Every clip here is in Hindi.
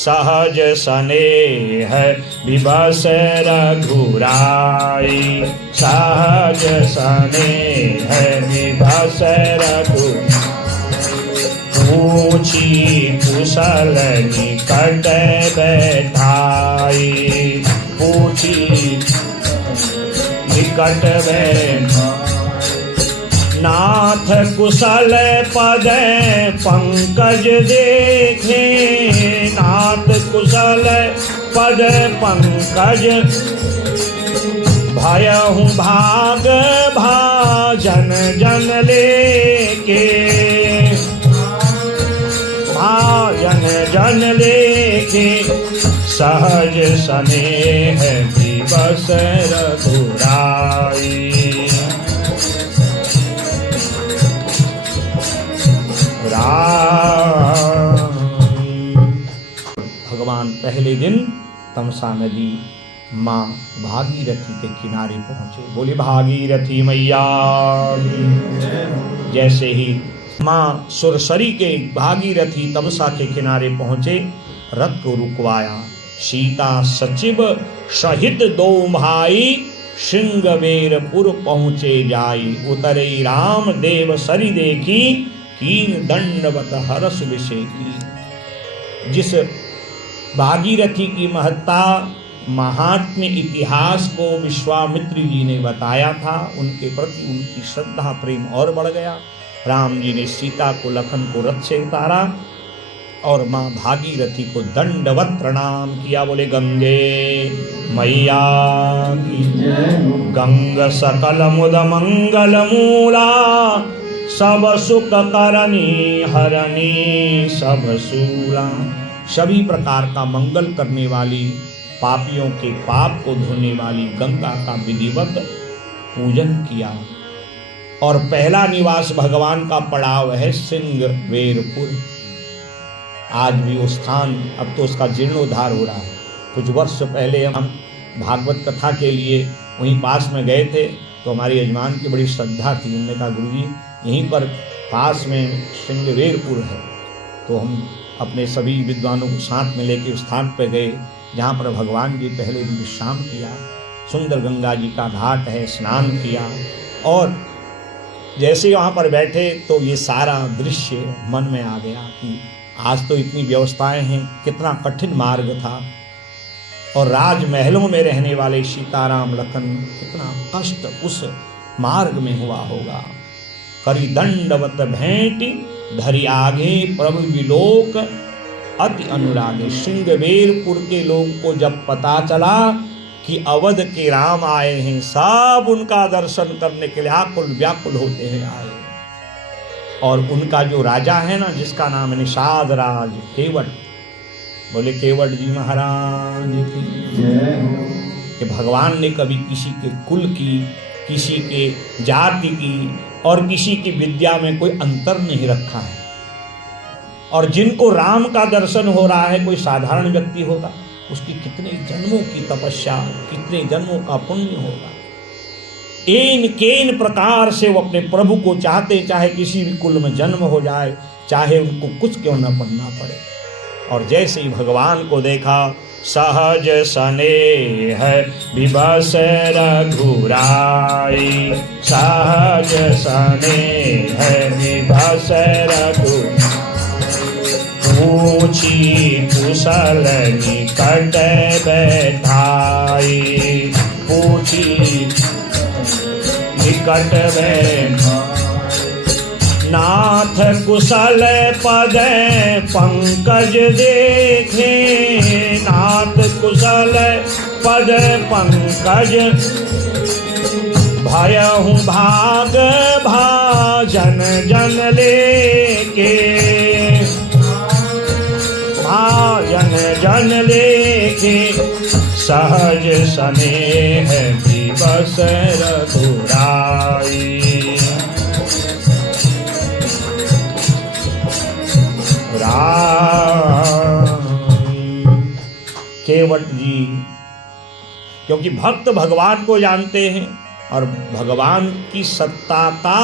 सहज स्नेह विवश रघुराई, सहज स्नेह विवश रघुराई। पूछी कुशल निकट बैठाई, पूछी निकट बैठाई। नाथ कुशल पद पंकज देखे, नाथ कुशल पद पंकज। भयहु भाग भाजन जन लेके, भाजन जन लेके। सहज स्नेह विवश रघुराई। भगवान पहले दिन तमसा नदी माँ भागीरथी के किनारे पहुंचे। बोले भागीरथी मैया। जैसे ही माँ सुरसरी के भागीरथी तमसा के किनारे पहुंचे, रथ को रुकवाया। सीता सचिव सहित दो भाई, श्रृंगवेरपुर पहुंचे जाई। उतरे राम देव सरी देखी, कीन दंडवत हरस विषय की। जिस भागीरथी की महत्ता महात्म्य इतिहास को विश्वामित्र जी ने बताया था, उनके प्रति उनकी श्रद्धा प्रेम और बढ़ गया। राम जी ने सीता को लखन को रथ से उतारा और माँ भागीरथी को दंडवत प्रणाम किया। बोले गंगे मैया की जय। गंग सकल मुद मंगल मूला, सब सुख करनी हरणी सब सूला। सभी प्रकार का मंगल करने वाली, पापियों के पाप को धोने वाली गंगा का विधिवत पूजन किया। और पहला निवास भगवान का पड़ाव है श्रृंगवेरपुर। आज भी वो स्थान, अब तो उसका जीर्णोद्धार हो रहा है। कुछ वर्ष पहले हम भागवत कथा के लिए वहीं पास में गए थे, तो हमारी यजमान की बड़ी श्रद्धा थी। उन्होंने कहा गुरुजी यहीं पर पास में श्रृंगवेरपुर है। तो हम अपने सभी विद्वानों को साथ में लेकर उस स्थान पर गए जहाँ पर भगवान जी पहले दिन विश्राम किया। सुंदर गंगा जी का घाट है, स्नान किया। और जैसे वहाँ पर बैठे तो ये सारा दृश्य मन में आ गया कि आज तो इतनी व्यवस्थाएं हैं, कितना कठिन मार्ग था। और राजमहलों में रहने वाले सीताराम लखन, कितना कष्ट उस मार्ग में हुआ होगा। करी दंडवत भेंट धरि आगे प्रभु विलोक अति अनुरागे। श्रृंगवेरपुर के लोगों को जब पता चला कि अवध के राम आए हैं, सब उनका दर्शन करने के लिए आकुल व्याकुल होते हुए आए। और उनका जो राजा है ना, जिसका नाम है निषाद राज केवट, बोले केवट जी महाराज की जय। कि भगवान ने कभी किसी के कुल की, किसी के जाति की और किसी की विद्या में कोई अंतर नहीं रखा है। और जिनको राम का दर्शन हो रहा है, कोई साधारण व्यक्ति होगा, उसकी कितने जन्मों की तपस्या, कितने जन्मों का पुण्य होगा। एन केन प्रकार से वो अपने प्रभु को चाहते, चाहे किसी भी कुल में जन्म हो जाए, चाहे उनको कुछ क्यों न पढ़ना पड़े। और जैसे ही भगवान को देखा, सहज स्नेह विवश रघुराई, सहज स्नेह विवश रघुराई। पूछी कुशल निकट बैठाई, पूछी निकट बैठाई। नाथ कुशल पद पंकज देखे, नाथ कुशल पद पंकज। भयहु भाग भाजन जन लेके, भाजन जन लेके। सहज स्नेह विवश रघुराई। केवट जी, क्योंकि भक्त भगवान को जानते हैं और भगवान की सत्ता का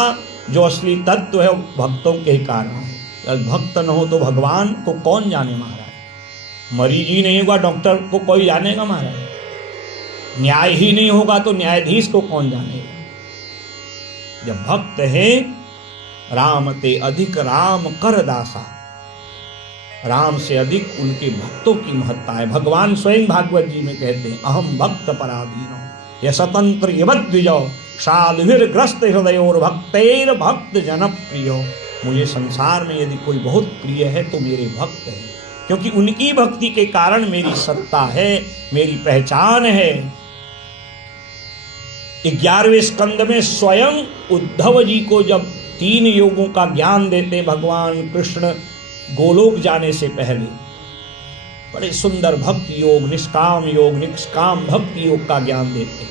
जो असली तत्व है वो भक्तों के ही कारण है। अगर भक्त न हो तो भगवान को कौन जाने महाराज। मरीज ही नहीं होगा डॉक्टर को कोई जानेगा महाराज, न्याय ही नहीं होगा तो न्यायाधीश को कौन जानेगा। जब भक्त है राम ते अधिक राम कर दासा, राम से अधिक उनके भक्तों की महत्ता है। भगवान स्वयं भागवत जी में कहते हैं अहम भक्त पराधीनो यह स्वतंत्र यवत विजो साधुभिर ग्रस्त हृदय और भक्तेर भक्त जनप्रियो। मुझे संसार में यदि कोई बहुत प्रिय है तो मेरे भक्त हैं, क्योंकि उनकी भक्ति के कारण मेरी सत्ता है, मेरी पहचान है। 11वें स्कंद में स्वयं उद्धव जी को जब 3 योगों का ज्ञान देते भगवान कृष्ण गोलोक जाने से पहले, बड़े सुंदर भक्ति योग, निष्काम भक्ति योग का ज्ञान देते,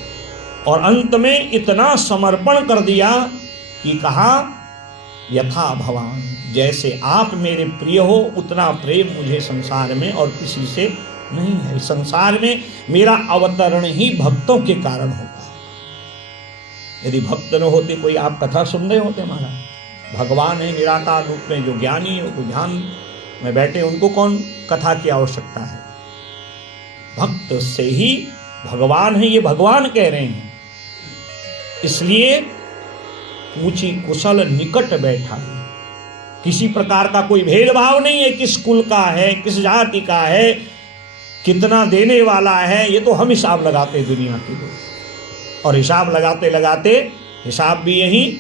और अंत में इतना समर्पण कर दिया कि कहा यथा भवान, जैसे आप मेरे प्रिय हो उतना प्रेम मुझे संसार में और किसी से नहीं है। संसार में मेरा अवतरण ही भक्तों के कारण होता है। यदि भक्त न होते कोई आप कथा सुन रहे होते महाराज, भगवान है निराकार रूप में जो ज्ञानी हो, तो ध्यान में बैठे, उनको कौन कथा की आवश्यकता है। भक्त से ही भगवान है, ये भगवान कह रहे हैं। इसलिए पूछी कुशल निकट बैठा है, किसी प्रकार का कोई भेदभाव नहीं है, किस कुल का है, किस जाति का है, कितना देने वाला है, ये तो हम हिसाब लगाते दुनिया के लोग, और हिसाब लगाते लगाते हिसाब भी यही,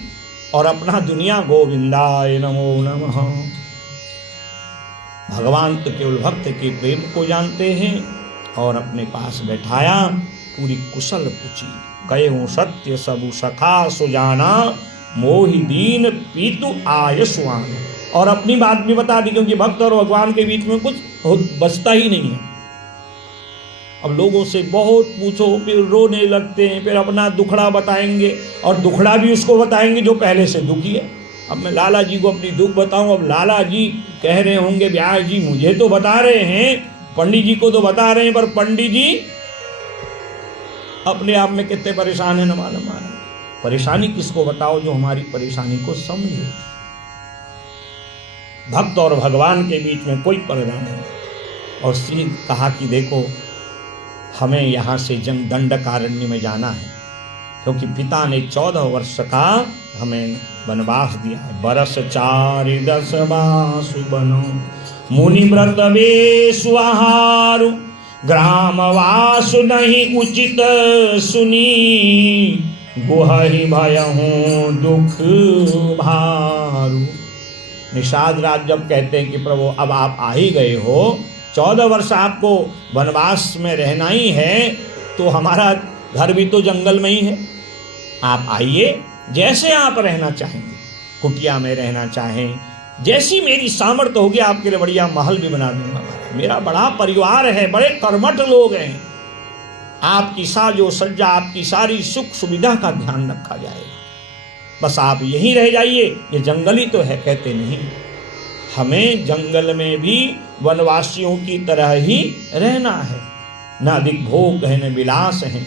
और अपना दुनिया गोविंदाय नमो नमः। भगवान तो केवल भक्त के प्रेम को जानते हैं, और अपने पास बैठाया, पूरी कुशल पूछी, कहे हूँ सत्य सबु सखा सुजाना, मोहि दीन पीतु आय सुआन। और अपनी बात भी बता दी, क्योंकि भक्त और भगवान के बीच में कुछ बचता ही नहीं है। अब लोगों से बहुत पूछो, फिर रोने लगते हैं, फिर अपना दुखड़ा बताएंगे, और दुखड़ा भी उसको बताएंगे जो पहले से दुखी है। अब मैं लाला जी को अपनी दुख बताऊं, अब लाला जी कह रहे होंगे व्यास जी मुझे तो बता रहे हैं, पंडित जी को तो बता रहे हैं, पर पंडित जी अपने आप में कितने परेशान है न मालूम। परेशानी किसको बताओ, जो हमारी परेशानी को समझे। भक्त और भगवान के बीच में कोई पर्दा नहीं। और श्री कहा कि देखो हमें यहाँ से दंडकारण्य में जाना है, क्योंकि पिता ने 14 वर्ष का हमें वनवास दिया है। बरस 4 10 बासु बनो मुनि व्रत वेशु आहारु, ग्राम वासु नहीं उचित सुनी, गुहहि भयहूँ दुख भारू। निषाद राज जब कहते हैं कि प्रभु अब आप आ ही गए हो, 14 वर्ष आपको वनवास में रहना ही है, तो हमारा घर भी तो जंगल में ही है, आप आइए, जैसे आप रहना चाहेंगे, कुटिया में रहना चाहें, जैसी मेरी सामर्थ्य होगी आपके लिए बढ़िया महल भी बना दूंगा। मेरा बड़ा परिवार है, बड़े कर्मठ लोग हैं, आपकी साजो सज्जा, आपकी सारी सुख सुविधा का ध्यान रखा जाएगा, बस आप यहीं रह जाइए। ये जंगल ही तो है, कहते नहीं, हमें जंगल में भी वनवासियों की तरह ही रहना है, न अधिक भोग है न विलास है।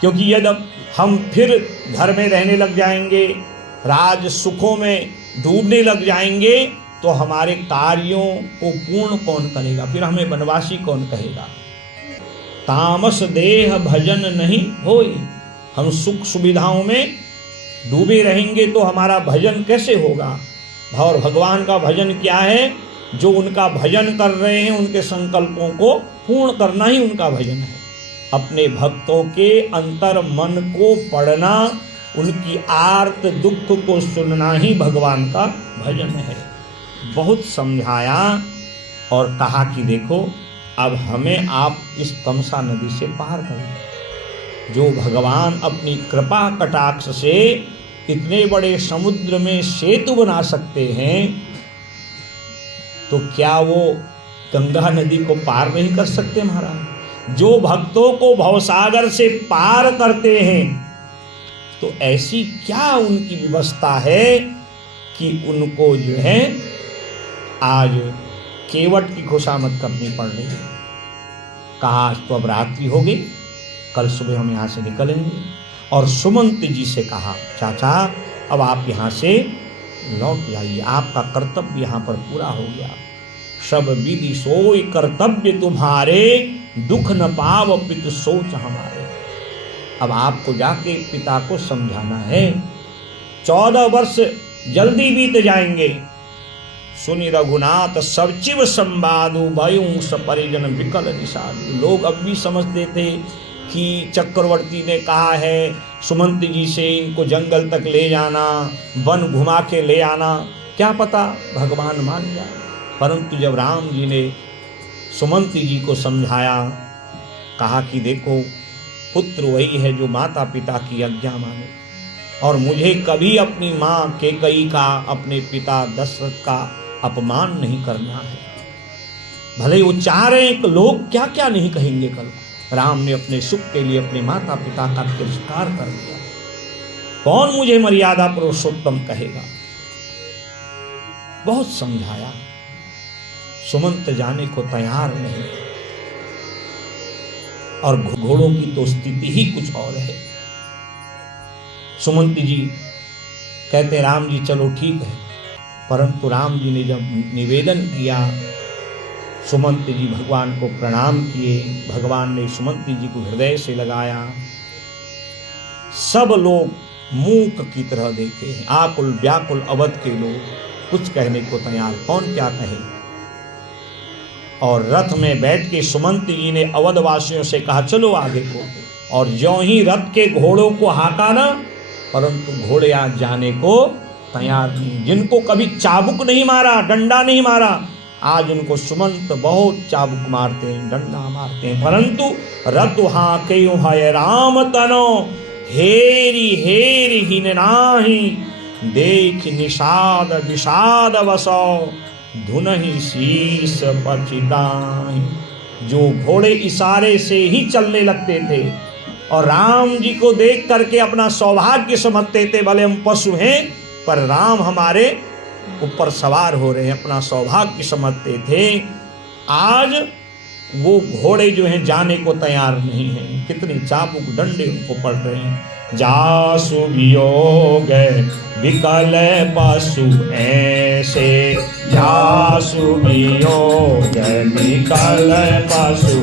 क्योंकि यदि हम फिर घर में रहने लग जाएंगे, राज सुखों में डूबने लग जाएंगे, तो हमारे कार्यों को पूर्ण कौन करेगा, फिर हमें वनवासी कौन कहेगा। तामस देह भजन नहीं होई, हम सुख सुविधाओं में डूबे रहेंगे तो हमारा भजन कैसे होगा। और भगवान का भजन क्या है, जो उनका भजन कर रहे हैं उनके संकल्पों को पूर्ण करना ही उनका भजन है। अपने भक्तों के अंतर मन को पढ़ना, उनकी आर्त दुख को सुनना ही भगवान का भजन है। बहुत समझाया और कहा कि देखो अब हमें आप इस तमसा नदी से पार करें। जो भगवान अपनी कृपा कटाक्ष से इतने बड़े समुद्र में सेतु बना सकते हैं, तो क्या वो गंगा नदी को पार नहीं कर सकते महाराज। जो भक्तों को भवसागर से पार करते हैं, तो ऐसी क्या उनकी व्यवस्था है कि उनको जो है आज केवट की खुशामद करनी पड़ रही है। कहा आज तो अब रात्रि हो गई, कल सुबह हम यहाँ से निकलेंगे। और सुमंत जी से कहा चाचा अब आप यहाँ से लौट जाइए, आपका कर्तव्य यहाँ पर पूरा हो गया। सब विधि सोई कर्तव्य तुम्हारे, दुख न पाव पित सोच हमारे। अब आपको जाके पिता को समझाना है। 14 वर्ष जल्दी बीत जाएंगे। सुनि रघुनाथ सचिव संवादु, भयं स परिजन विकल निषादु। लोग अब भी समझते थे कि चक्रवर्ती ने कहा है सुमंत जी से इनको जंगल तक ले जाना, वन घुमा के ले आना, क्या पता भगवान मान जाए। परंतु जब राम जी ने सुमंत जी को समझाया, कहा कि देखो पुत्र वही है जो माता पिता की आज्ञा माने, और मुझे कभी अपनी माँ कैकेयी का, अपने पिता दशरथ का अपमान नहीं करना है। भले वो चाह रहे हैं कि लोग क्या क्या नहीं कहेंगे कल को। राम ने अपने सुख के लिए अपने माता पिता का तिरस्कार कर दिया। कौन मुझे मर्यादा पुरुषोत्तम कहेगा। बहुत समझाया, सुमंत जाने को तैयार नहीं, और घोड़ों की तो स्थिति ही कुछ और है। सुमंत जी कहते राम जी चलो ठीक है, परंतु राम जी ने जब निवेदन किया, सुमंत जी भगवान को प्रणाम किए, भगवान ने सुमंत जी को हृदय से लगाया। सब लोग मूक की तरह देखे हैं, आकुल व्याकुल अवध के लोग कुछ कहने को तैयार, कौन क्या कहे। और रथ में बैठ के सुमंत जी ने अवध वासियों से कहा चलो आगे को, और ज्यों ही रथ के घोड़ों को हाका ना, परंतु घोड़े आज जाने को तैयार नहीं। जिनको कभी चाबुक नहीं मारा, डंडा नहीं मारा, आज उनको सुमंत बहुत चाबुक मारते हैं, डंडा मारते हैं, परंतु रत हाके है राम तनो, हेरी हेरी ही नाही, देख निषाद विषाद वसो, धुनहि शीर्ष पचिताहि। जो घोड़े इशारे से ही चलने लगते थे और राम जी को देख करके अपना सौभाग्य समझते थे, भले हम पशु हैं पर राम हमारे ऊपर सवार हो रहे हैं, अपना सौभाग्य समझते थे, आज वो घोड़े जो हैं जाने को तैयार नहीं हैं। कितने चाबुक डंडे उनको पड़ रहे हैं। जासु वियोग विकल पशु ऐसे, जासु वियोग विकल पशु,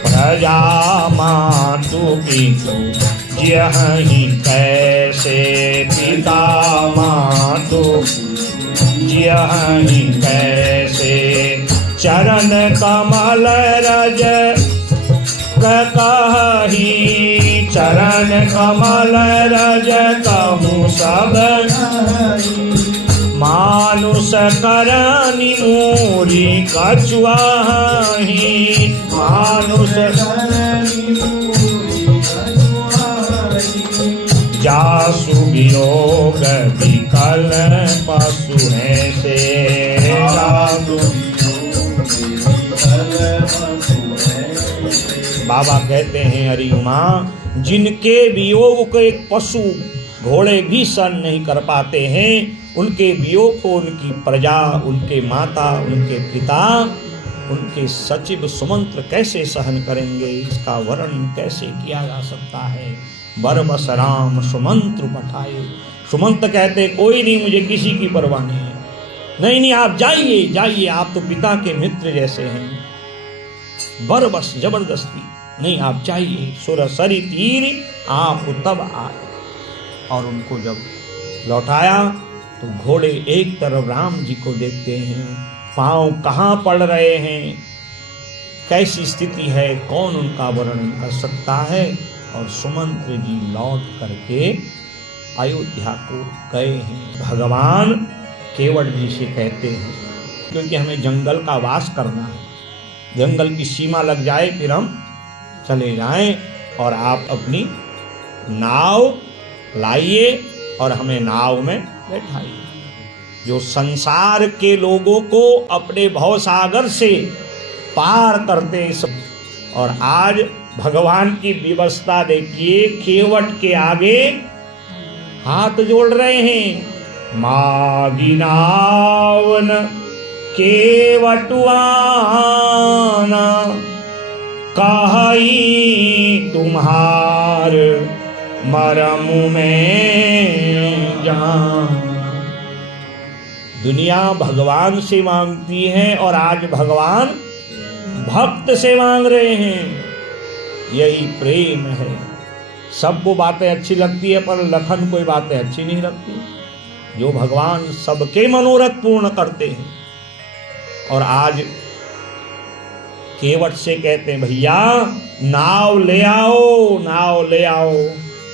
प्रजा मातु पितु यही कैसे, पिता मातु यही कैसे, चरण कमल रज कही, चरण कमल रज कहूँ सब, मानुष करनी मोरी कछुआही, मानुष जासु वियोग विकल पशु हैं से, बाबा कहते हैं हरि उमा, जिनके वियोग को एक पशु घोड़े भी सहन नहीं कर पाते हैं, उनके वियोग को उनकी प्रजा, उनके माता, उनके पिता, उनके सचिव सुमंत्र कैसे सहन करेंगे, इसका वर्णन कैसे किया जा सकता है। बरबस राम सुमंत्र पठाए। सुमंत कहते कोई नहीं, मुझे किसी की परवाह नहीं है, नहीं नहीं आप जाइए जाइए, आप तो पिता के मित्र जैसे हैं। बरबस जबरदस्ती नहीं, आप जाइए, सुरसरी तीर आप तब आए। और उनको जब लौटाया तो घोड़े एक तरफ राम जी को देखते हैं, पांव कहाँ पड़ रहे हैं, कैसी स्थिति है, कौन उनका वर्णन कर सकता है। और सुमंत्र जी लौट करके अयोध्या को गए हैं। भगवान केवट जी से कहते हैं, क्योंकि हमें जंगल का वास करना है, जंगल की सीमा लग जाए फिर हम चले जाएं, और आप अपनी नाव लाइए और हमें नाव में बैठाइए। जो संसार के लोगों को अपने भवसागर से पार करते सब, और आज भगवान की व्यवस्था देखिए, केवट के आगे हाथ जोड़ रहे हैं। मागिनावन केवटुआना, कही तुम्हार मरमु में जान। दुनिया भगवान से मांगती है और आज भगवान भक्त से मांग रहे हैं। यही प्रेम है। सबको बातें अच्छी लगती है पर लखन कोई बातें अच्छी नहीं लगती। जो भगवान सबके मनोरथ पूर्ण करते हैं और आज केवट से कहते हैं भैया नाव ले आओ, नाव ले आओ।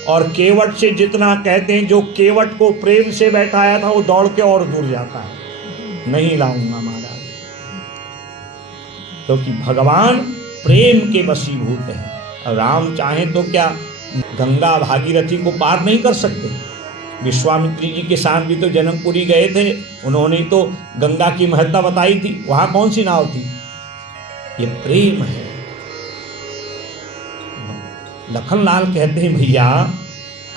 और केवट से जितना कहते हैं, जो केवट को प्रेम से बैठाया था वो दौड़ के और दूर जाता है, नहीं लाऊंगा महाराज, क्योंकि भगवान प्रेम के वशीभूत है। राम चाहे तो क्या गंगा भागीरथी को पार नहीं कर सकते? विश्वामित्री जी के साथ भी तो जनकपुरी गए थे, उन्होंने तो गंगा की महत्ता बताई थी। वहां कौन सी नाव थी? ये प्रेम है। लखनलाल कहते हैं भैया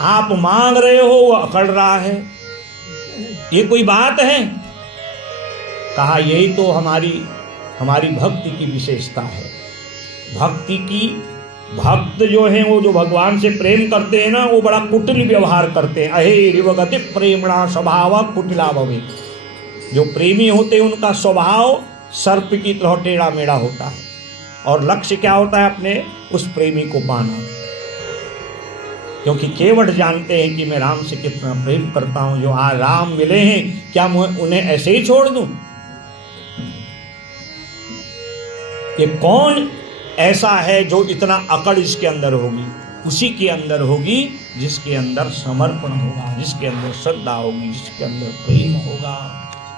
आप मांग रहे हो, वो अकड़ रहा है, ये कोई बात है? कहा यही तो हमारी भक्ति की विशेषता है। भक्ति की भक्त जो है वो जो भगवान से प्रेम करते हैं ना, वो बड़ा कुटिल व्यवहार करते हैं। अहे रिवगति प्रेमणा स्वभाव कुटिला भवे। जो प्रेमी होते हैं उनका स्वभाव सर्प की तरह टेढ़ा मेढ़ा होता है और लक्ष्य क्या होता है? अपने उस प्रेमी को पाना। क्योंकि केवट जानते हैं कि मैं राम से कितना प्रेम करता हूं। जो आज राम मिले हैं, क्या मैं उन्हें ऐसे ही छोड़ दूं? ये कौन ऐसा है जो इतना अकड़ इसके अंदर होगी? उसी के अंदर होगी जिसके अंदर समर्पण होगा, जिसके अंदर श्रद्धा होगी, जिसके अंदर प्रेम होगा।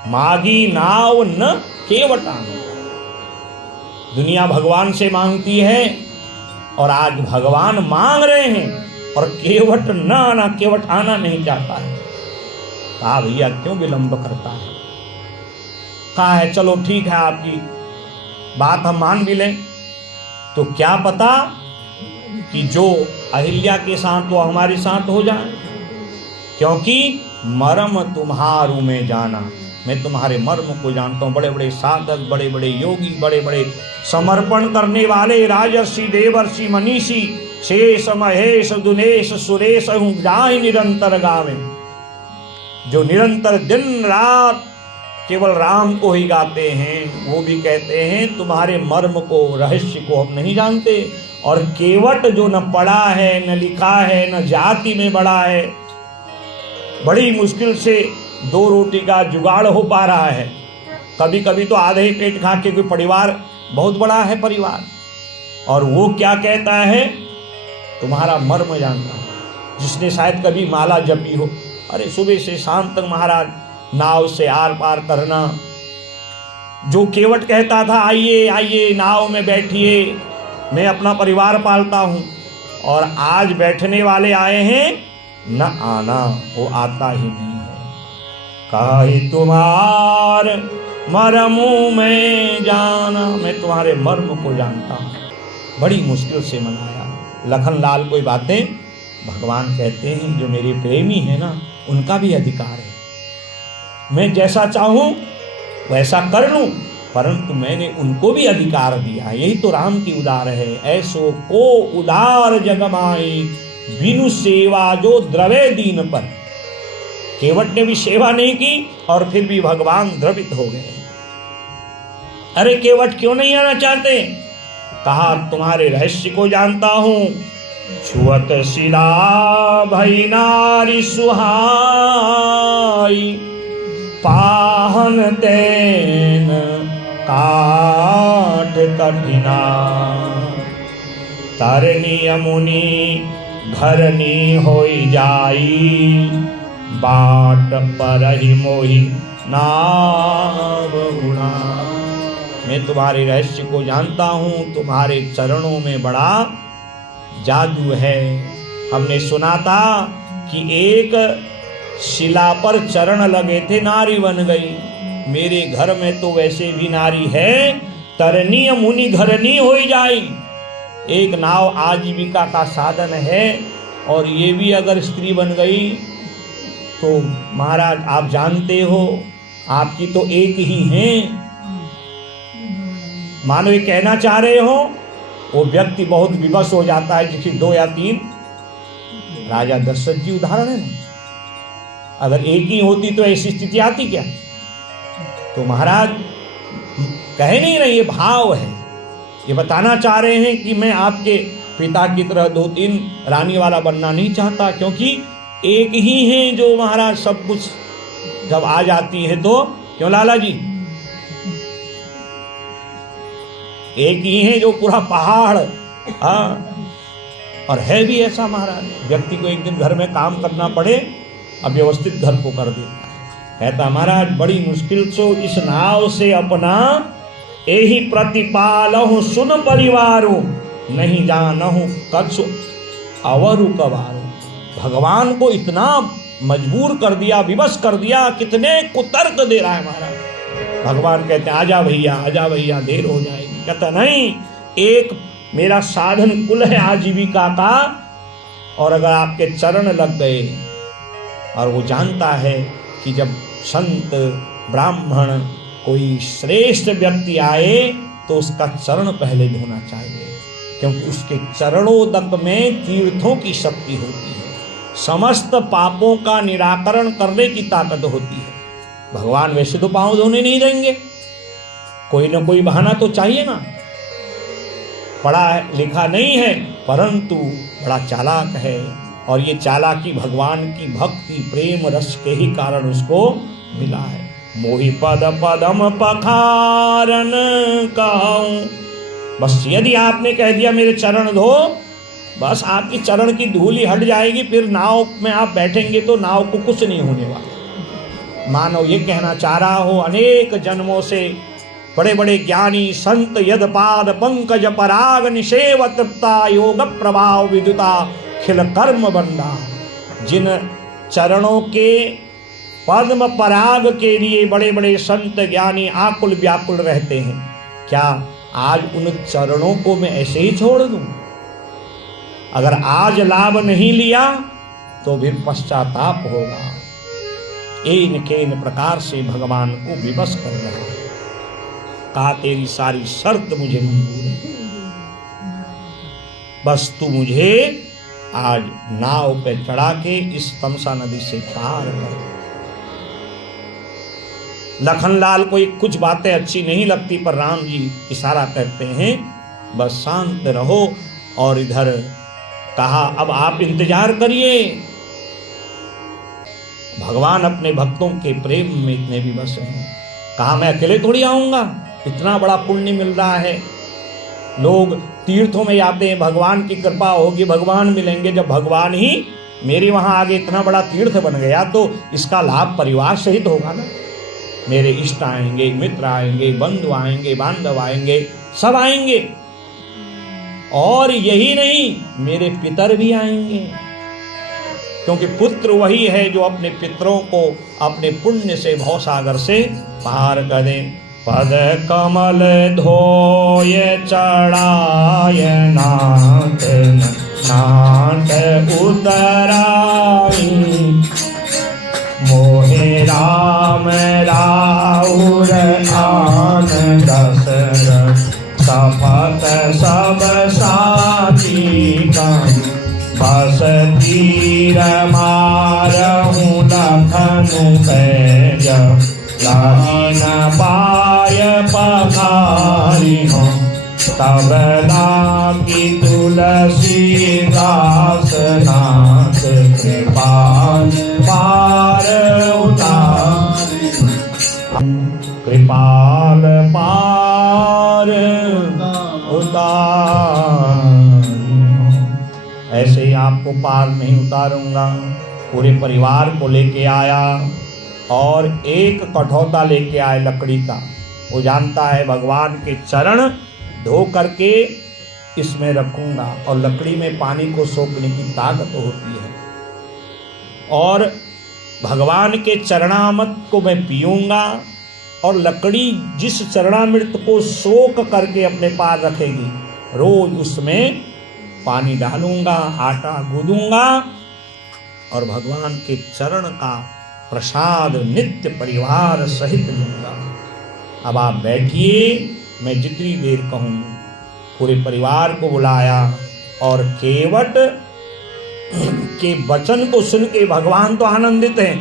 मागी नाव न केवटान। दुनिया भगवान से मांगती है और आज भगवान मांग रहे हैं और केवट न आना, केवट आना नहीं चाहता है। कहा भैया क्यों विलंब करता है? कहा है चलो ठीक है, आपकी बात हम मान भी लें, तो क्या पता कि जो अहिल्या के साथ वो हमारे साथ हो जाए। क्योंकि मर्म तुम्हारू में जाना, मैं तुम्हारे मर्म को जानता हूँ। बड़े बड़े साधक, बड़े बड़े योगी, बड़े बड़े समर्पण करने वाले राजर्षि देवर्षि मनीषी शेष महेश दुनेश सुरेश हूँ जाहि निरंतर गावे। जो निरंतर दिन रात केवल राम को ही गाते हैं, वो भी कहते हैं तुम्हारे मर्म को, रहस्य को हम नहीं जानते। और केवट जो न पढ़ा है, न लिखा है, न जाति में बड़ा है, बड़ी मुश्किल से 2 रोटी का जुगाड़ हो पा रहा है। कभी कभी तो आधे ही पेट खा के, कोई परिवार बहुत बड़ा है परिवार, और वो क्या कहता है? तुम्हारा मर्म जानता है। जिसने शायद कभी माला जपी हो, अरे सुबह से शाम तक महाराज नाव से आर पार करना। जो केवट कहता था आइए आइए नाव में बैठिए, मैं अपना परिवार पालता हूँ, और आज बैठने वाले आए हैं न आना, वो आता ही नहीं है। काहे तुम्हार मर्मों में जाना, मैं तुम्हारे मर्म को जानता हूँ। बड़ी मुश्किल से मनाया। लखनलाल कोई बातें भगवान कहते हैं जो मेरे प्रेमी है ना, उनका भी अधिकार है, मैं जैसा चाहूं वैसा कर लूं, परंतु मैंने उनको भी अधिकार दिया। यही तो राम की उदार है। ऐसो को उदार जगमाई बिनु सेवा जो द्रवे दीन पर। केवट ने भी सेवा नहीं की और फिर भी भगवान द्रवित हो गए। अरे केवट क्यों नहीं आना चाहते? कहा तुम्हारे रहस्य को जानता हूं। छुअत शिला भई नारी सुहाई, पाहन तेन काठ कठिना, तरनी यमुनी घरनी होई जाई, बाट पर ही मोही नाव उड़ा। मैं तुम्हारे रहस्य को जानता हूँ, तुम्हारे चरणों में बड़ा जादू है। हमने सुना था कि एक शिला पर चरण लगे थे, नारी बन गई। मेरे घर में तो वैसे भी नारी है, तरनी मुनि घरनी हो जाई। एक नाव आजीविका का साधन है, और ये भी अगर स्त्री बन गई तो महाराज आप जानते हो आपकी तो एक ही है। मानो ये कहना चाह रहे हो, वो व्यक्ति बहुत विवश हो जाता है जिसकी 2 या 3। राजा दशरथ जी उदाहरण है ना, अगर एक ही होती तो ऐसी स्थिति आती क्या? तो महाराज कह नहीं रहे, ये भाव है, ये बताना चाह रहे हैं कि मैं आपके पिता की तरह 2-3 रानी वाला बनना नहीं चाहता, क्योंकि एक ही है जो महाराज सब कुछ जब आ जाती है तो, क्यों लाला जी, एक ही है जो पूरा पहाड़, हाँ, और है भी ऐसा महाराज, व्यक्ति को एक दिन घर में काम करना पड़े, अव्यवस्थित घर को कर देता है। कहता महाराज बड़ी मुश्किल से इस नाव से अपना यही प्रतिपालहु सुन परिवारो, नहीं जानहु कछु अवरु कवारो। भगवान को इतना मजबूर कर दिया, विवश कर दिया, कितने कुतर्क दे रहा है महाराज। भगवान कहते हैं आजा भैया, आजा भैया, देर हो जाएगी। कहता नहीं, एक मेरा साधन कुल है आजीविका का, और अगर आपके चरण लग गए, और वो जानता है कि जब संत ब्राह्मण कोई श्रेष्ठ व्यक्ति आए तो उसका चरण पहले धोना चाहिए, क्योंकि उसके चरणोदक में तीर्थों की शक्ति होती है, समस्त पापों का निराकरण करने की ताकत होती है। भगवान वैसे तो पांव धोने नहीं देंगे, कोई ना कोई बहाना तो चाहिए ना। पढ़ा लिखा नहीं है, परंतु बड़ा चालाक है, और ये चालाकी भगवान की भक्ति प्रेम रस के ही कारण उसको मिला है। मोहि पद पदम पखारन कहूं, बस यदि आपने कह दिया मेरे चरण धो, बस आपकी चरण की धूली हट जाएगी, फिर नाव में आप बैठेंगे तो नाव को कुछ नहीं होने वाला। मानव ये कहना चाह रहा हो, अनेक जन्मों से बड़े बड़े ज्ञानी संत यद पाद पंकज पराग निषेव तृप्ता योग प्रभाव विदुता खिल कर्म बंदा, जिन चरणों के पद्म पराग के लिए बड़े बड़े संत ज्ञानी आकुल व्याकुल रहते हैं, क्या आज उन चरणों को मैं ऐसे ही छोड़ दूं? अगर आज लाभ नहीं लिया तो फिर पश्चाताप होगा। इन प्रकार से भगवान को विवश कर रहा है। कहा तेरी सारी शर्त मुझे मंजूर है, बस तू मुझे आज नाव पे चढ़ा के इस तमसा नदी से पार कर। लखनलाल को कुछ बातें अच्छी नहीं लगती, पर राम जी इशारा करते हैं बस शांत रहो, और इधर कहा अब आप इंतजार करिए। भगवान अपने भक्तों के प्रेम में इतने विवश हैं। कहा मैं अकेले थोड़ी आऊंगा, इतना बड़ा पुण्य मिल रहा है, लोग तीर्थों में जाते हैं, भगवान की कृपा होगी, भगवान मिलेंगे। जब भगवान ही मेरे वहां आगे इतना बड़ा तीर्थ बन गया तो इसका लाभ परिवार सहित होगा ना। मेरे इष्ट आएंगे, मित्र आएंगे, बंधु आएंगे, बांधव आएंगे, सब आएंगे, और यही नहीं मेरे पितर भी आएंगे, क्योंकि पुत्र वही है जो अपने पितरों को अपने पुण्य से भवसागर से पार करे। पद कमल धोय चढ़ाय नाथ नाथ उतराई, मोहे राम राउर आन दशरथ सपत सब साथी कम, बस तीर मारहूँ लखन पैज, लाइन पाय पखारी हो, तब लागी तुलसी दास नाथ, कृपाल पार उतार, कृपाल पार उतार। ऐसे ही आपको पार नहीं उतारूंगा। पूरे परिवार को लेके आया, और एक कठौता लेके आए लकड़ी का। वो जानता है भगवान के चरण धो करके इसमें रखूंगा, और लकड़ी में पानी को सोखने की ताकत होती है, और भगवान के चरणामृत को मैं पीऊंगा, और लकड़ी जिस चरणामृत को सोख करके अपने पार रखेगी, रोज उसमें पानी डालूंगा, आटा गूंदूंगा, और भगवान के चरण का प्रसाद नित्य परिवार सहित लूंगा। अब आप बैठिए, मैं जितनी देर कहूँ। पूरे परिवार को बुलाया, और केवट के वचन को सुन के भगवान तो आनंदित हैं,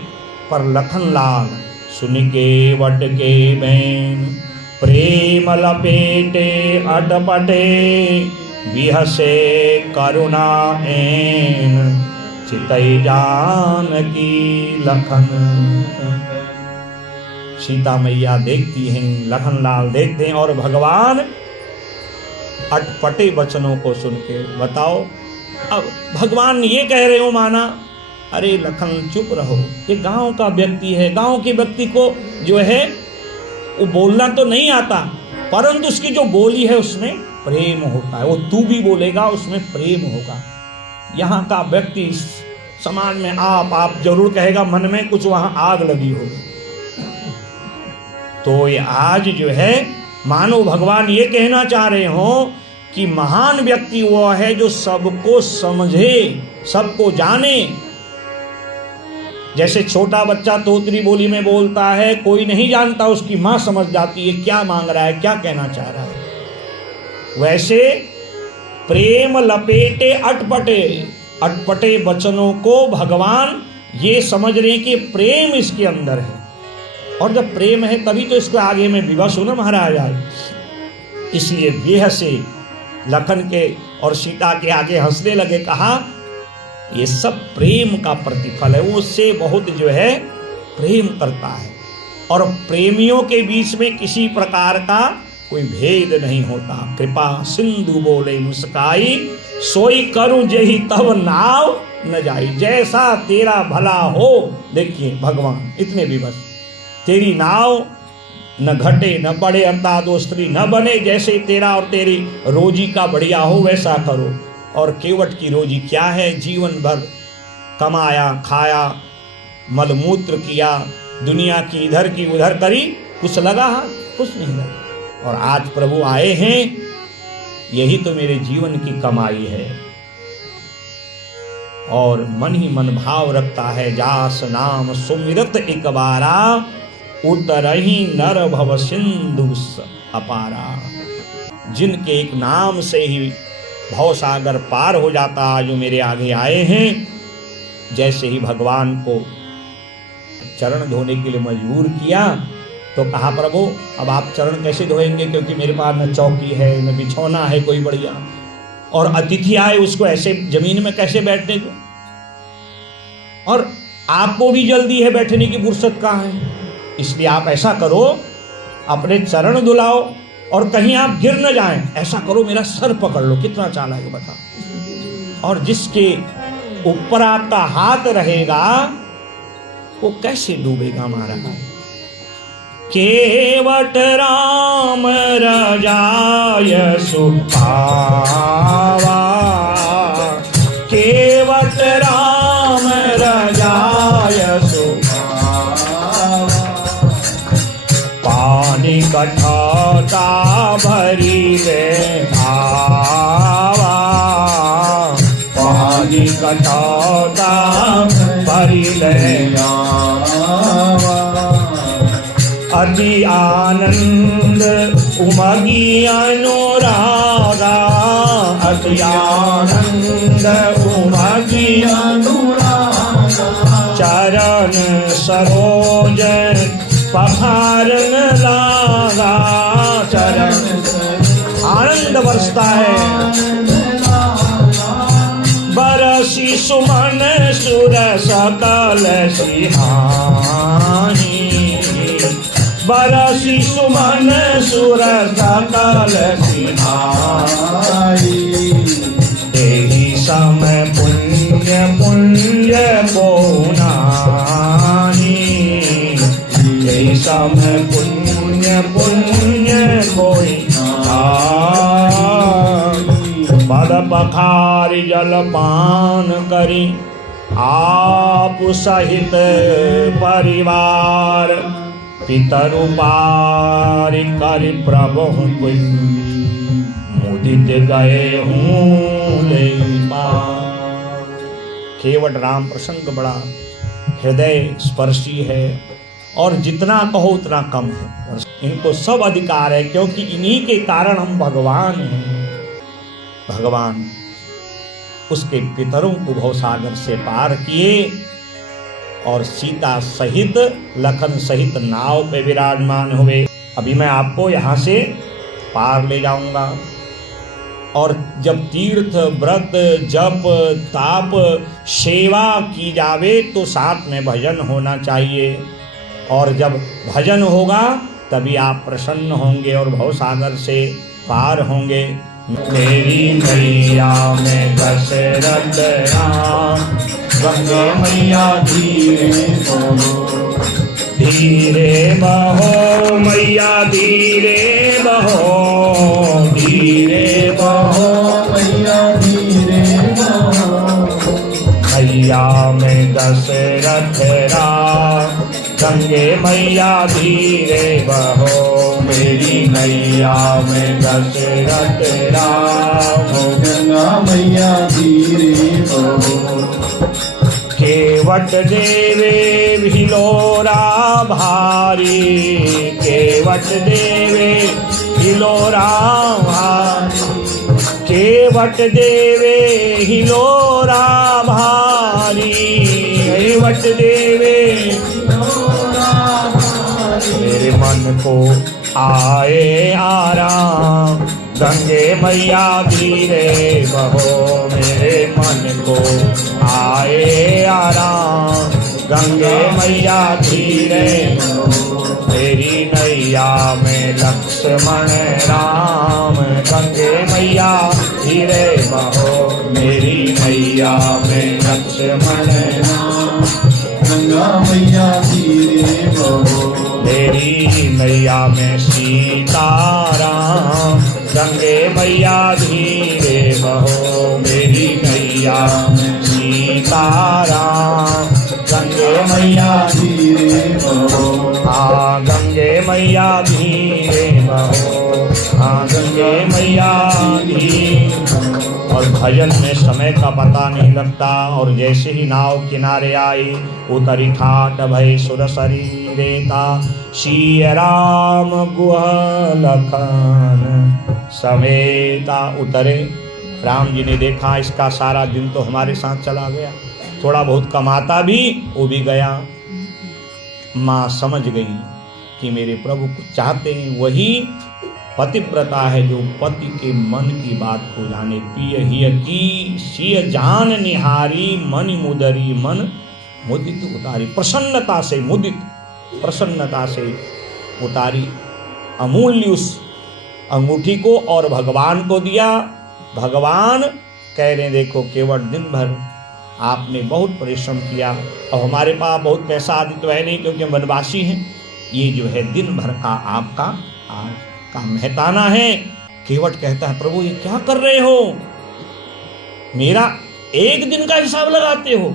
पर लखनलाल सुन के वट के बैन प्रेम लपेटे अटपटे विहसे करुणा ऐन चितई जानकी लखन। सीता मैया देखती हैं, लखन लाल देखते हैं और भगवान अटपटे वचनों को सुन के, बताओ अब भगवान ये कह रहे हो माना, अरे लखन चुप रहो, ये गांव का व्यक्ति है, गांव के व्यक्ति को जो है वो बोलना तो नहीं आता, परंतु उसकी जो बोली है उसमें प्रेम होता है, वो तू भी बोलेगा उसमें प्रेम होगा। यहाँ का व्यक्ति समाज में आप जरूर कहेगा, मन में कुछ वहां आग लगी होगी। तो ये आज जो है मानो भगवान ये कहना चाह रहे हो कि महान व्यक्ति वो है जो सबको समझे, सबको जाने। जैसे छोटा बच्चा तोतरी बोली में बोलता है, कोई नहीं जानता, उसकी मां समझ जाती है क्या मांग रहा है, क्या कहना चाह रहा है। वैसे प्रेम लपेटे अटपटे वचनों को भगवान ये समझ रहे हैं कि प्रेम इसके अंदर है, और जब प्रेम है तभी तो इसको आगे में विवश हो ना महाराज। इसलिए बेहसे लखन के और सीता के आगे हंसने लगे, कहा ये सब प्रेम का प्रतिफल है, वो उससे बहुत जो है प्रेम करता है, और प्रेमियों के बीच में किसी प्रकार का कोई भेद नहीं होता। कृपा सिंधु बोले मुस्काई, सोई करूं जेहि तब नाव न जाई। जैसा तेरा भला हो, देखिए भगवान इतने भी बस, तेरी नाव न घटे न बढ़े, अर्थात वो स्त्री न बने, जैसे तेरा और तेरी रोजी का बढ़िया हो वैसा करो। और केवट की रोजी क्या है, जीवन भर कमाया खाया, मलमूत्र किया, दुनिया की इधर की उधर करी, कुछ लगा कुछ नहीं लगा। और आज प्रभु आए हैं, यही तो मेरे जीवन की कमाई है। और मन ही मन भाव रखता है, जास नाम सुमिरत एक बारा, उतरही नर भव सिंधु अपारा। जिनके एक नाम से ही भव सागर पार हो जाता, जो मेरे आगे आए हैं। जैसे ही भगवान को चरण धोने के लिए मजबूर किया तो कहा, प्रभु अब आप चरण कैसे धोएंगे, क्योंकि मेरे पास न चौकी है न बिछौना है कोई बढ़िया, और अतिथि आए उसको ऐसे जमीन में कैसे बैठने दो, और आपको भी जल्दी है, बैठने की फुर्सत कहाँ है। इसलिए आप ऐसा करो, अपने चरण धुलाओ और कहीं आप गिर न जाएं, ऐसा करो मेरा सर पकड़ लो। कितना चालाक है बता। और जिसके ऊपर आपका हाथ रहेगा वो कैसे डूबेगा महाराज। केवट राम रजाय सुपावा, केवट राम रजाय सुपावा, पानी कठौता भरी में आवा, पानी कठौता भरी ले आवा। अति आनंद उमगी अनुरागा, अति आनंद उमगी अनुरागा, चरण सरोज पखारन लागा, चरण आनंद बरसता है। बरसी सुमन सुर सकल सिहानी, बरसी सुमन सुर सकल सिहानी। एहि समय पुण्य पुण्य बोनानी, एहि समय पुण्य पुण्य कोई पद पखारी जलपान करी, आप सहित परिवार, पितरु पारि करि प्रभु मुदित गए हूँ ले पार। केवट राम प्रसंग बड़ा हृदय स्पर्शी है, और जितना कहो उतना कम है। इनको सब अधिकार है, क्योंकि इन्हीं के कारण हम भगवान हैं। भगवान उसके पितरों को भवसागर से पार किए और सीता सहित लखन सहित नाव पे विराजमान हुए। अभी मैं आपको यहाँ से पार ले जाऊंगा। और जब तीर्थ व्रत जप ताप सेवा की जावे तो साथ में भजन होना चाहिए, और जब भजन होगा तभी आप प्रसन्न होंगे और भवसागर से पार होंगे। मेरी मैया में दशरथ राम, गंगे मैया धीरे धीरे बहो, मैया धीरे बहो, धीरे बहो, मैया धीरे बहो। मैया में दशरथ राम, गंगे मैया धीरे बहो, मेरी मैया में दशरथ राम, गंगा मैया धीरे बहो। केवट देवे भिलोरा भारी, केवट देवे भिलोरा भारी, केवट देवे हिलोरा भारी, केवट देवे मेरे मन को आए आराम, गंगे मैया धीरे बहो, मेरे मन को आए आराम, गंगे मैया धीरे बहो। तेरी नैया में लक्ष्मण राम, गंगे मैया धीरे बहो, मेरी नैया में लक्ष्मण राम, गंगा मैया धीरे बहो। मेरी नैया में सीताराम, गंगे मैया धीरे बहो, मेरी नैया में सीताराम, गंगे मैया धीरे बहो। हाँ गंगे मैया धीरे बहो, हाँ गंगे मैया धीरे। और भजन में समय का पता नहीं लगता, और जैसे ही नाव किनारे आई उतरी ठाट भय सुर शरीरे का, सिय राम गुह लखन समेता। उतरे, राम जी ने देखा इसका सारा दिन तो हमारे साथ चला गया, थोड़ा बहुत कमाता भी वो भी गया। माँ समझ गई कि मेरे प्रभु को चाहते हैं वही पतिव्रता है जो पति के मन की बात को जाने। पिय हिय की सिय जान निहारी, मन मुदरी मन मुदित उतारी। प्रसन्नता से मुदित, प्रसन्नता से उतारी। अमूल्य उस अंगूठी को और भगवान को दिया। भगवान कह रहे देखो केवल दिन भर आपने बहुत परिश्रम किया, और हमारे पास बहुत पैसा आदि तो है नहीं क्योंकि हम वनवासी हैं, ये जो है दिन भर का आपका आज का मेहताना है। केवट कहता है प्रभु ये क्या कर रहे हो, मेरा एक दिन का हिसाब लगाते हो।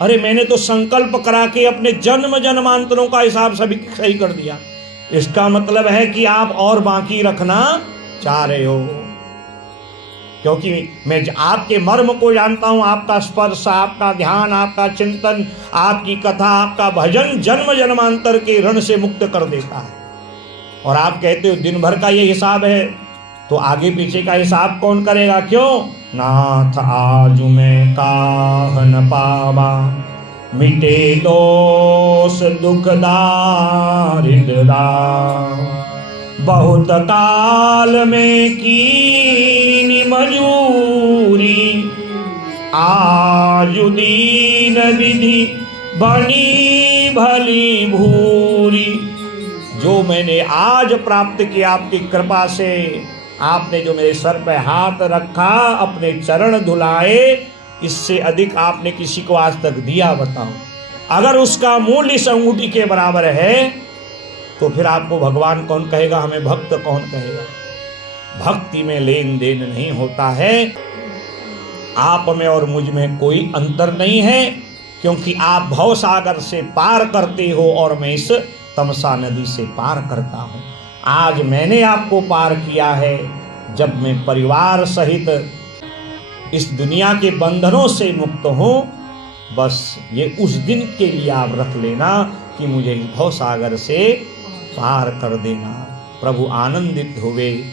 अरे मैंने तो संकल्प करा के अपने जन्म जन्मांतरों का हिसाब सभी सही कर दिया। इसका मतलब है कि आप और बाकी रखना चाह रहे हो, क्योंकि मैं आपके मर्म को जानता हूं। आपका स्पर्श, आपका ध्यान, आपका चिंतन, आपकी कथा, आपका भजन जन्म जन्मांतर के ऋण से मुक्त कर देता है। और आप कहते हो दिन भर का ये हिसाब है, तो आगे पीछे का हिसाब कौन करेगा? क्यों? नाथ आज मैं काह न पावा, मिटे दोष दुख दारिद्रा, बहुत काल में कीनी मजूरी, आज दीन विधि बनी भली भूरी। जो मैंने आज प्राप्त किया आपकी कृपा से, आपने जो मेरे सर पे हाथ रखा, अपने चरण धुलाए, इससे अधिक आपने किसी को आज तक दिया बताओ? अगर उसका मूल्य इस अंगूठी के बराबर है तो फिर आपको भगवान कौन कहेगा, हमें भक्त कौन कहेगा? भक्ति में लेन देन नहीं होता है। आप में और मुझ में कोई अंतर नहीं है, क्योंकि आप भव सागर से पार करते हो और मैं इस तमसा नदी से पार करता हूँ। आज मैंने आपको पार किया है, जब मैं परिवार सहित इस दुनिया के बंधनों से मुक्त हूँ। बस ये उस दिन के लिए आप रख लेना कि मुझे इस भव सागर से पार कर देना। प्रभु आनंदित हुए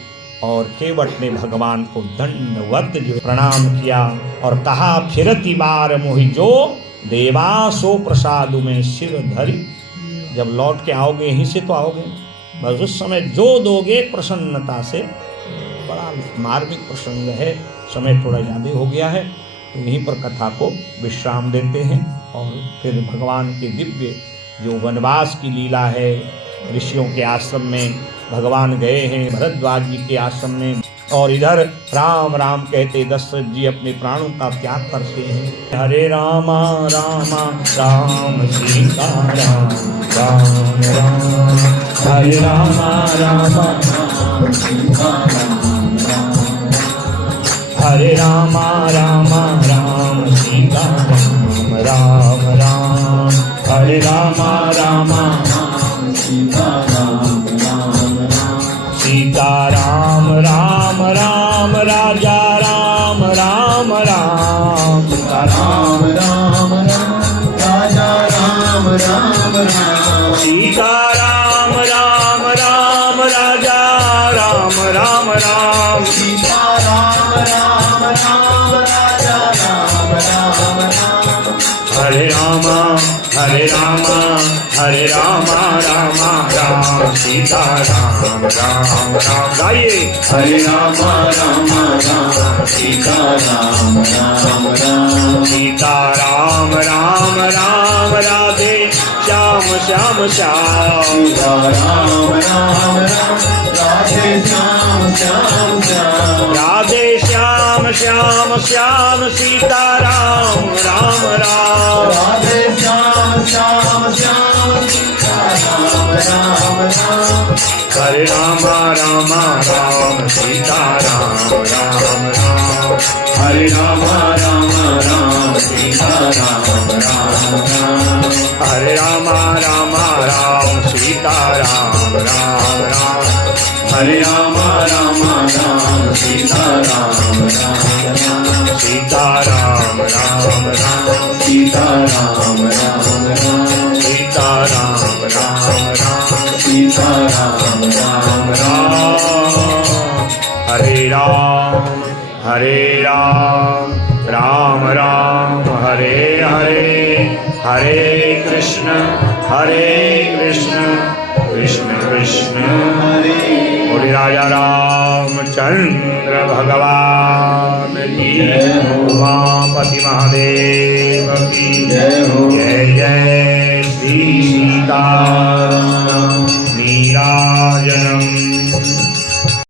और केवट ने भगवान को दंडवत जो प्रणाम किया और कहा, फिरती बार मोहि जो देवासो प्रसाद में सिर धरी। जब लौट के आओगे यहीं से तो आओगे, बस उस समय जो दोगे प्रसन्नता से। बड़ा मार्मिक प्रसंग है, समय थोड़ा ज़्यादा हो गया है तो यहीं पर कथा को विश्राम देते हैं और फिर भगवान के दिव्य जो वनवास की लीला है, ऋषियों के आश्रम में भगवान गए हैं, भरद्वाज जी के आश्रम में, और इधर राम राम कहते दशरथ जी अपने प्राणों का त्याग करते हैं। हरे रामा रामा राम सीता राम राम राम, हरे रामा रामा सीता राम राम, हरे रामा रामा राम सीता राम राम राम, हरे रामा रामा सीता राम राम राम, सीता राम राम राम, राजा राम राम राम, सीता राम राम राम, राजा राम राम राम, सीता राम राम राम, राजा राम राम राम, सीता राम राम राम, राजा राम राम राम, हरे रामा हरे रामा हरे रामा रामा राम, सीता राम राम राम। गाइए हरे रामा रामा राम, सीता राम राम राम, सीता राम राम राम, राधे श्याम श्याम श्याम, सीता राम राम राम, राधे श्याम श्याम श्याम, राधे श्याम श्याम श्याम, सीता राम राम राम, राधे श्याम श्याम श्याम, सीता राम राम राम, हरे रामा रामा राम, सीता राम राम राम, हरे रामा रामा राम, सीता राम राम राम, हरे रामा रामा राम, सीता राम राम राम, हरे रामा रामा राम, सीता राम राम राम, सीता राम राम राम, सीता राम राम राम, सीता राम राम राम, सीता राम राम राम, हरे राम राम राम हरे हरे, हरे कृष्ण कृष्ण कृष्ण हरे, बोले राजा रामचंद्र भगवान की जय, उमापति महादेव की जय हो, जय जय श्री सीता।